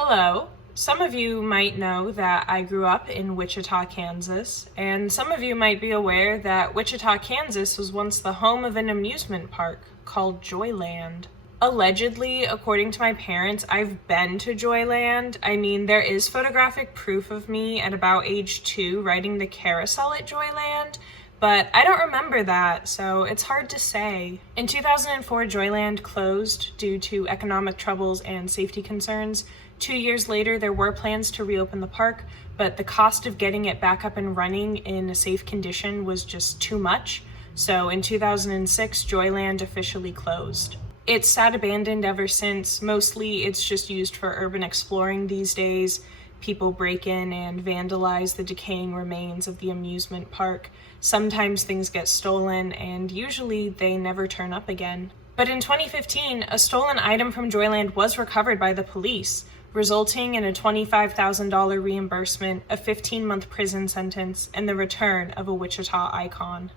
Hello. Some of you might know that I grew up in Wichita, Kansas, and some of you might be aware that Wichita, Kansas was once the home of an amusement park called Joyland. Allegedly, according to my parents, I've been to Joyland. I mean, there is photographic proof of me at about age 2 riding the carousel at Joyland, but I don't remember that, so it's hard to say. In 2004, Joyland closed due to economic troubles and safety concerns. 2 years later, there were plans to reopen the park, but the cost of getting it back up and running in a safe condition was just too much. So in 2006, Joyland officially closed. It's sat abandoned ever since. Mostly it's just used for urban exploring these days. People break in and vandalize the decaying remains of the amusement park. Sometimes things get stolen, and usually they never turn up again. But in 2015, a stolen item from Joyland was recovered by the police, resulting in a $25,000 reimbursement, a 15-month prison sentence, and the return of a Wichita icon.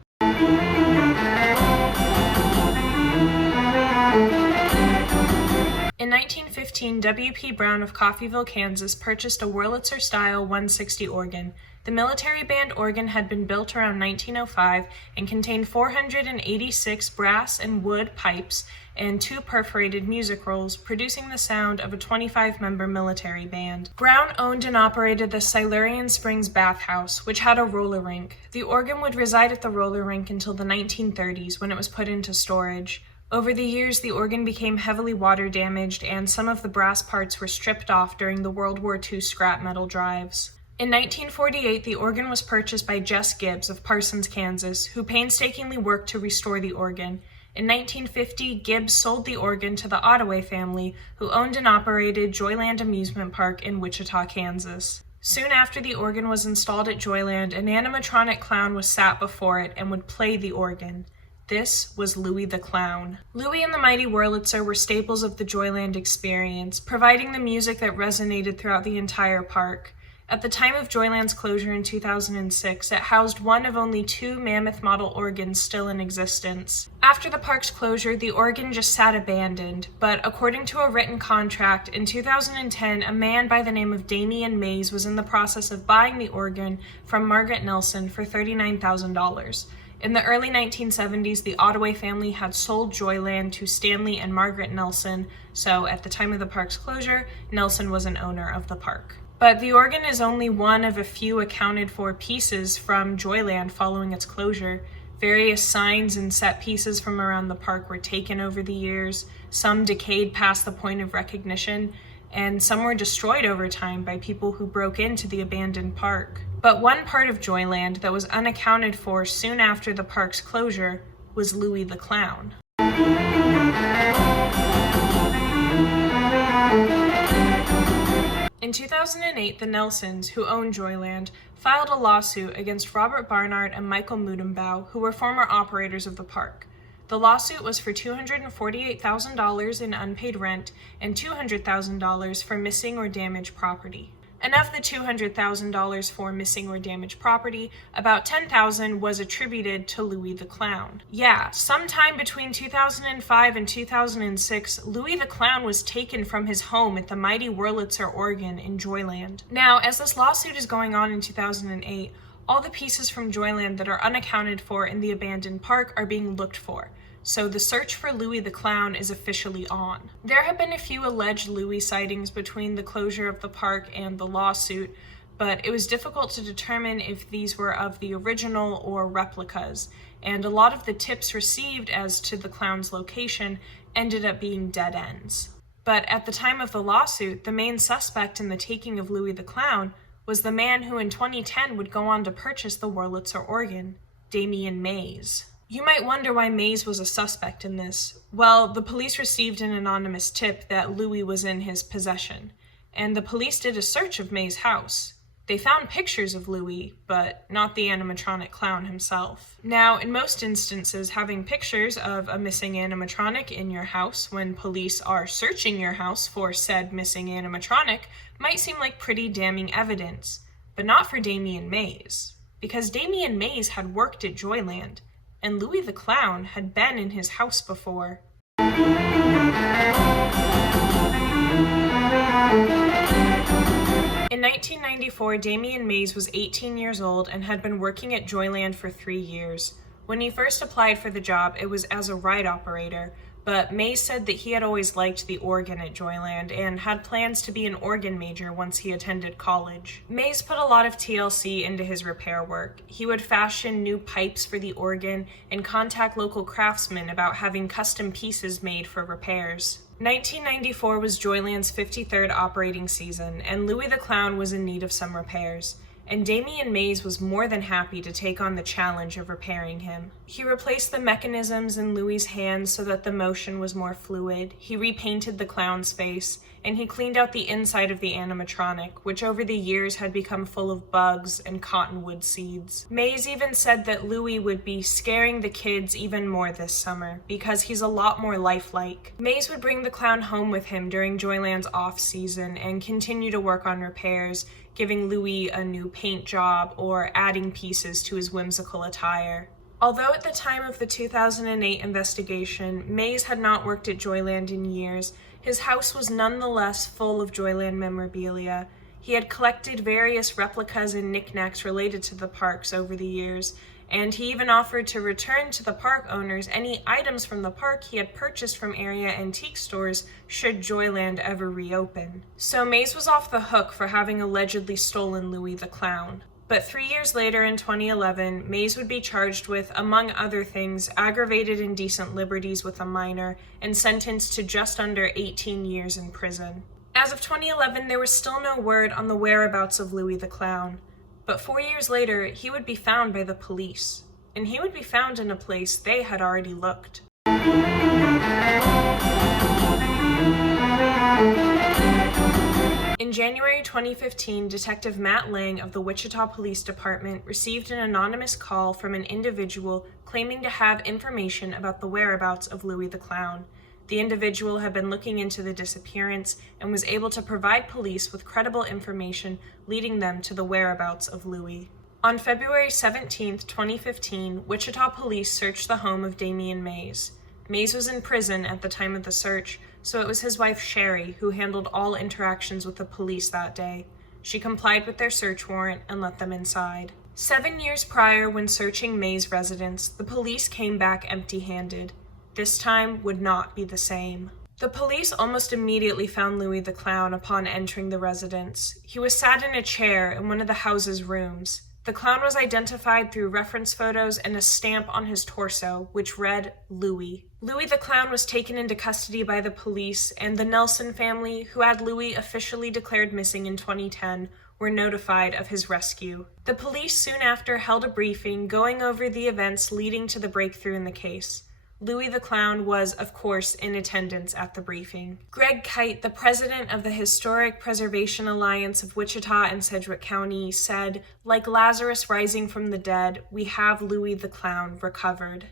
In 1915, W.P. Brown of Coffeyville, Kansas purchased a Wurlitzer-style 160 organ. The military band organ had been built around 1905 and contained 486 brass and wood pipes and 2 perforated music rolls, producing the sound of a 25-member military band. Brown owned and operated the Silurian Springs Bathhouse, which had a roller rink. The organ would reside at the roller rink until the 1930s, when it was put into storage. Over the years, the organ became heavily water damaged, and some of the brass parts were stripped off during the World War II scrap metal drives. In 1948, the organ was purchased by Jess Gibbs of Parsons, Kansas, who painstakingly worked to restore the organ. In 1950, Gibbs sold the organ to the Ottaway family, who owned and operated Joyland Amusement Park in Wichita, Kansas. Soon after the organ was installed at Joyland, an animatronic clown was sat before it and would play the organ. This was Louie the Clown. Louie and the Mighty Wurlitzer were staples of the Joyland experience, providing the music that resonated throughout the entire park. At the time of Joyland's closure in 2006, it housed one of only 2 mammoth model organs still in existence. After the park's closure, the organ just sat abandoned, but according to a written contract, in 2010, a man by the name of Damian Mayes was in the process of buying the organ from Margaret Nelson for $39,000. In the early 1970s, the Ottaway family had sold Joyland to Stanley and Margaret Nelson, so at the time of the park's closure, Nelson was an owner of the park. But the organ is only one of a few accounted for pieces from Joyland following its closure. Various signs and set pieces from around the park were taken over the years, some decayed past the point of recognition, and some were destroyed over time by people who broke into the abandoned park. But one part of Joyland that was unaccounted for soon after the park's closure was Louie the Clown. In 2008, the Nelsons, who owned Joyland, filed a lawsuit against Robert Barnard and Michael Mudenbaugh, who were former operators of the park. The lawsuit was for $248,000 in unpaid rent and $200,000 for missing or damaged property. And of the $200,000 for missing or damaged property, about $10,000 was attributed to Louie the Clown. Yeah, sometime between 2005 and 2006, Louie the Clown was taken from his home at the Mighty Wurlitzer organ in Joyland. Now, as this lawsuit is going on in 2008, all the pieces from Joyland that are unaccounted for in the abandoned park are being looked for. So the search for Louie the Clown is officially on. There have been a few alleged Louie sightings between the closure of the park and the lawsuit, but it was difficult to determine if these were of the original or replicas, and a lot of the tips received as to the clown's location ended up being dead ends. But at the time of the lawsuit, the main suspect in the taking of Louie the Clown was the man who in 2010 would go on to purchase the Wurlitzer organ, Damian Mayes. You might wonder why Mayes was a suspect in this. Well, the police received an anonymous tip that Louie was in his possession, and the police did a search of Mayes' house. They found pictures of Louie, but not the animatronic clown himself. Now, in most instances, having pictures of a missing animatronic in your house when police are searching your house for said missing animatronic might seem like pretty damning evidence, but not for Damian Mayes, because Damian Mayes had worked at Joyland, and Louie the Clown had been in his house before. In 1994, Damian Mayes was 18 years old and had been working at Joyland for 3 years. When he first applied for the job, it was as a ride operator, but Mayes said that he had always liked the organ at Joyland and had plans to be an organ major once he attended college. Mayes put a lot of TLC into his repair work. He would fashion new pipes for the organ and contact local craftsmen about having custom pieces made for repairs. 1994 was Joyland's 53rd operating season, and Louie the Clown was in need of some repairs, and Damian Mayes was more than happy to take on the challenge of repairing him. He replaced the mechanisms in Louie's hands so that the motion was more fluid, he repainted the clown's face, and he cleaned out the inside of the animatronic, which over the years had become full of bugs and cottonwood seeds. Mayes even said that Louie would be scaring the kids even more this summer, because he's a lot more lifelike. Mayes would bring the clown home with him during Joyland's off-season and continue to work on repairs, giving Louie a new paint job or adding pieces to his whimsical attire. Although at the time of the 2008 investigation, Mayes had not worked at Joyland in years, his house was nonetheless full of Joyland memorabilia. He had collected various replicas and knickknacks related to the parks over the years, and he even offered to return to the park owners any items from the park he had purchased from area antique stores should Joyland ever reopen. So Mayes was off the hook for having allegedly stolen Louie the Clown. But 3 years later, in 2011, Mayes would be charged with, among other things, aggravated indecent liberties with a minor and sentenced to just under 18 years in prison. As of 2011, there was still no word on the whereabouts of Louie the Clown. But 4 years later, he would be found by the police. And he would be found in a place they had already looked. In January 2015, Detective Matt Lang of the Wichita Police Department received an anonymous call from an individual claiming to have information about the whereabouts of Louie the Clown. The individual had been looking into the disappearance and was able to provide police with credible information leading them to the whereabouts of Louie. On February 17, 2015, Wichita police searched the home of Damian Mayes. Mayes was in prison at the time of the search, so it was his wife Sherry who handled all interactions with the police that day. She complied with their search warrant and let them inside. 7 years prior, when searching Mayes' residence, the police came back empty-handed. This time would not be the same. The police almost immediately found Louie the Clown upon entering the residence. He was sat in a chair in one of the house's rooms. The clown was identified through reference photos and a stamp on his torso, which read Louie. Louie the Clown was taken into custody by the police, and the Nelson family, who had Louie officially declared missing in 2010, were notified of his rescue. The police soon after held a briefing going over the events leading to the breakthrough in the case. Louie the Clown was, of course, in attendance at the briefing. Greg Kite, the president of the Historic Preservation Alliance of Wichita and Sedgwick County, said, "Like Lazarus rising from the dead, we have Louie the Clown recovered."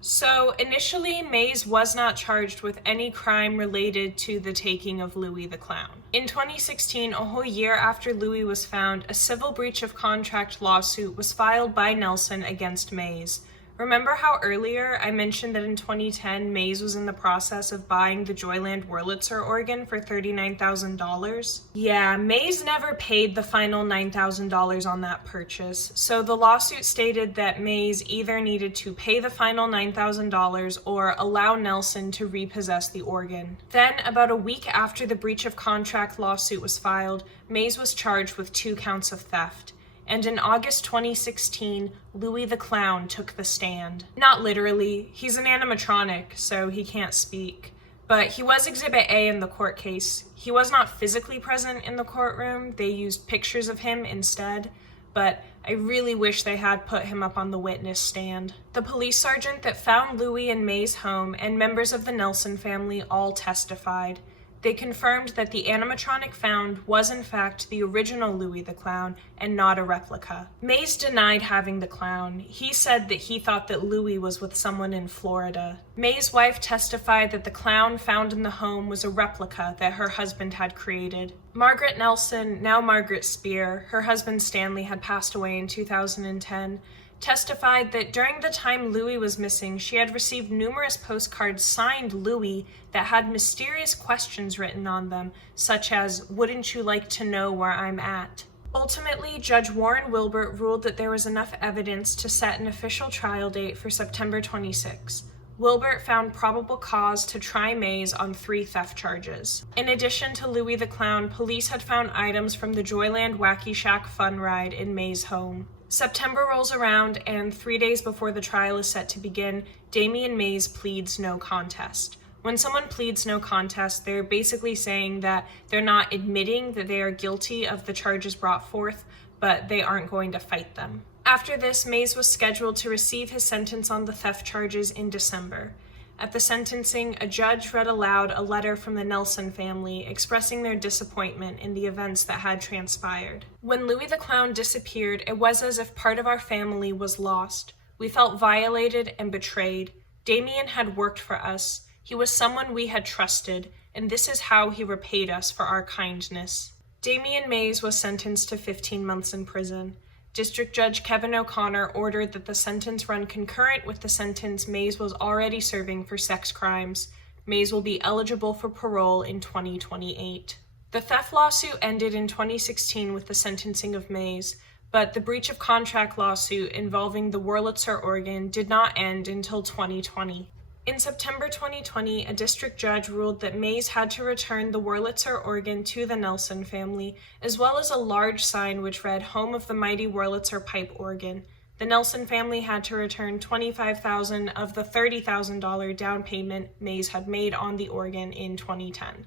So, initially, Mayes was not charged with any crime related to the taking of Louie the Clown. In 2016, a whole year after Louie was found, a civil breach of contract lawsuit was filed by Nelson against Mayes. Remember how earlier I mentioned that in 2010, Mayes was in the process of buying the Joyland Wurlitzer organ for $39,000? Yeah, Mayes never paid the final $9,000 on that purchase, so the lawsuit stated that Mayes either needed to pay the final $9,000 or allow Nelson to repossess the organ. Then, about a week after the breach of contract lawsuit was filed, Mayes was charged with 2 counts of theft. And in August 2016, Louie the Clown took the stand. Not literally, he's an animatronic, so he can't speak. But he was Exhibit A in the court case. He was not physically present in the courtroom, they used pictures of him instead, but I really wish they had put him up on the witness stand. The police sergeant that found Louie in Mayes' home and members of the Nelson family all testified. They confirmed that the animatronic found was in fact the original Louie the Clown and not a replica. Mayes denied having the clown. He said that he thought that Louie was with someone in Florida. Mayes' wife testified that the clown found in the home was a replica that her husband had created. Margaret Nelson, now Margaret Spear, her husband Stanley had passed away in 2010, testified that during the time Louie was missing, she had received numerous postcards signed Louie that had mysterious questions written on them, such as, "Wouldn't you like to know where I'm at?" Ultimately, Judge Warren Wilbert ruled that there was enough evidence to set an official trial date for September 26. Wilbert found probable cause to try Mayes on 3 theft charges. In addition to Louie the Clown, police had found items from the Joyland Wacky Shack fun ride in Mayes' home. September rolls around, and 3 days before the trial is set to begin, Damian Mayes pleads no contest. When someone pleads no contest, they're basically saying that they're not admitting that they are guilty of the charges brought forth, but they aren't going to fight them. After this, Mayes was scheduled to receive his sentence on the theft charges in December. At the sentencing, a judge read aloud a letter from the Nelson family expressing their disappointment in the events that had transpired. "When Louie the Clown disappeared, it was as if part of our family was lost. We felt violated and betrayed. Damian had worked for us. He was someone we had trusted, and this is how he repaid us for our kindness." Damian Mayes was sentenced to 15 months in prison. District Judge Kevin O'Connor ordered that the sentence run concurrent with the sentence Mayes was already serving for sex crimes. Mayes will be eligible for parole in 2028. The theft lawsuit ended in 2016 with the sentencing of Mayes, but the breach of contract lawsuit involving the Wurlitzer organ did not end until 2020. In September 2020, a district judge ruled that Mayes had to return the Wurlitzer organ to the Nelson family, as well as a large sign which read "Home of the Mighty Wurlitzer Pipe Organ." The Nelson family had to return $25,000 of the $30,000 down payment Mayes had made on the organ in 2010.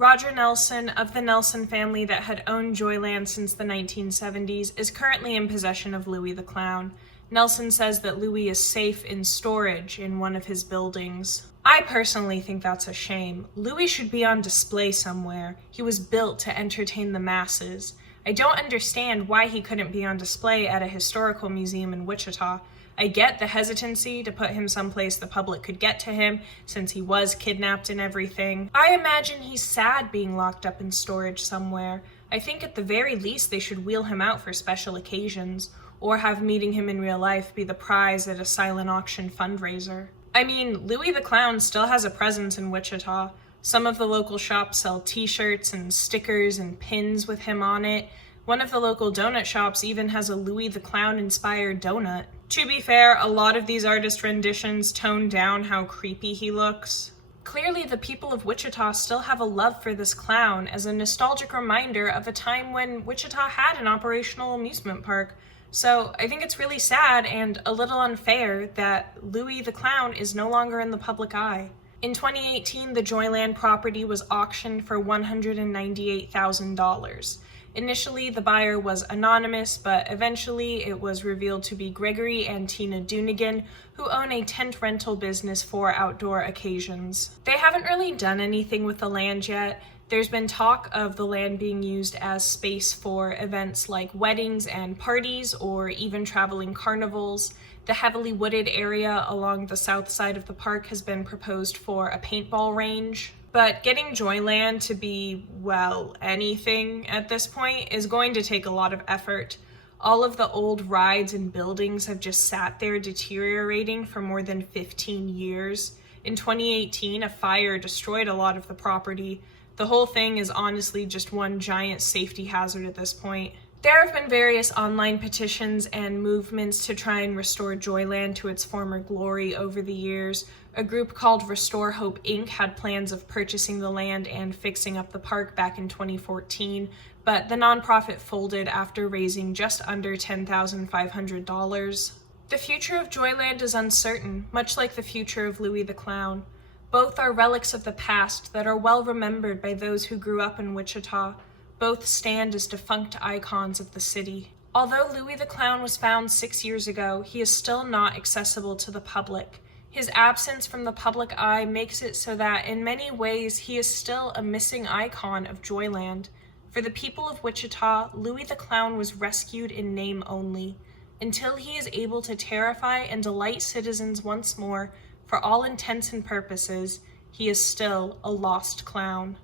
Roger Nelson, of the Nelson family that had owned Joyland since the 1970s, is currently in possession of Louie the Clown. Nelson says that Louie is safe in storage in one of his buildings. I personally think that's a shame. Louie should be on display somewhere. He was built to entertain the masses. I don't understand why he couldn't be on display at a historical museum in Wichita. I get the hesitancy to put him someplace the public could get to him, since he was kidnapped and everything. I imagine he's sad being locked up in storage somewhere. I think at the very least they should wheel him out for special occasions, or have meeting him in real life be the prize at a silent auction fundraiser. I mean, Louie the Clown still has a presence in Wichita. Some of the local shops sell t-shirts and stickers and pins with him on it. One of the local donut shops even has a Louie the Clown inspired donut. To be fair, a lot of these artist renditions tone down how creepy he looks. Clearly, the people of Wichita still have a love for this clown as a nostalgic reminder of a time when Wichita had an operational amusement park. So I think it's really sad and a little unfair that Louie the Clown is no longer in the public eye. In 2018, the Joyland property was auctioned for $198,000. Initially, the buyer was anonymous, but eventually it was revealed to be Gregory and Tina Doonigan, who own a tent rental business for outdoor occasions. They haven't really done anything with the land yet. There's been talk of the land being used as space for events like weddings and parties, or even traveling carnivals. The heavily wooded area along the south side of the park has been proposed for a paintball range. But getting Joyland to be, well, anything at this point is going to take a lot of effort. All of the old rides and buildings have just sat there deteriorating for more than 15 years. In 2018, a fire destroyed a lot of the property. The whole thing is honestly just one giant safety hazard at this point. There have been various online petitions and movements to try and restore Joyland to its former glory over the years. A group called Restore Hope Inc. had plans of purchasing the land and fixing up the park back in 2014, but the nonprofit folded after raising just under $10,500. The future of Joyland is uncertain, much like the future of Louie the Clown. Both are relics of the past that are well remembered by those who grew up in Wichita. Both stand as defunct icons of the city. Although Louie the Clown was found 6 years ago, he is still not accessible to the public. His absence from the public eye makes it so that in many ways he is still a missing icon of Joyland. For the people of Wichita, Louie the Clown was rescued in name only. Until he is able to terrify and delight citizens once more, for all intents and purposes, he is still a lost clown.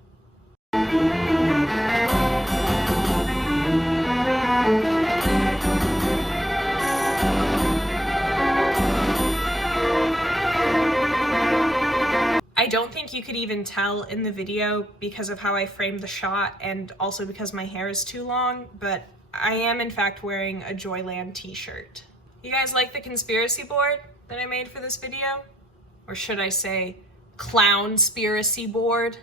don't think you could even tell in the video because of how I framed the shot and also because my hair is too long, but I am in fact wearing a Joyland t-shirt. You guys like the conspiracy board that I made for this video? Or should I say, clown-spiracy board?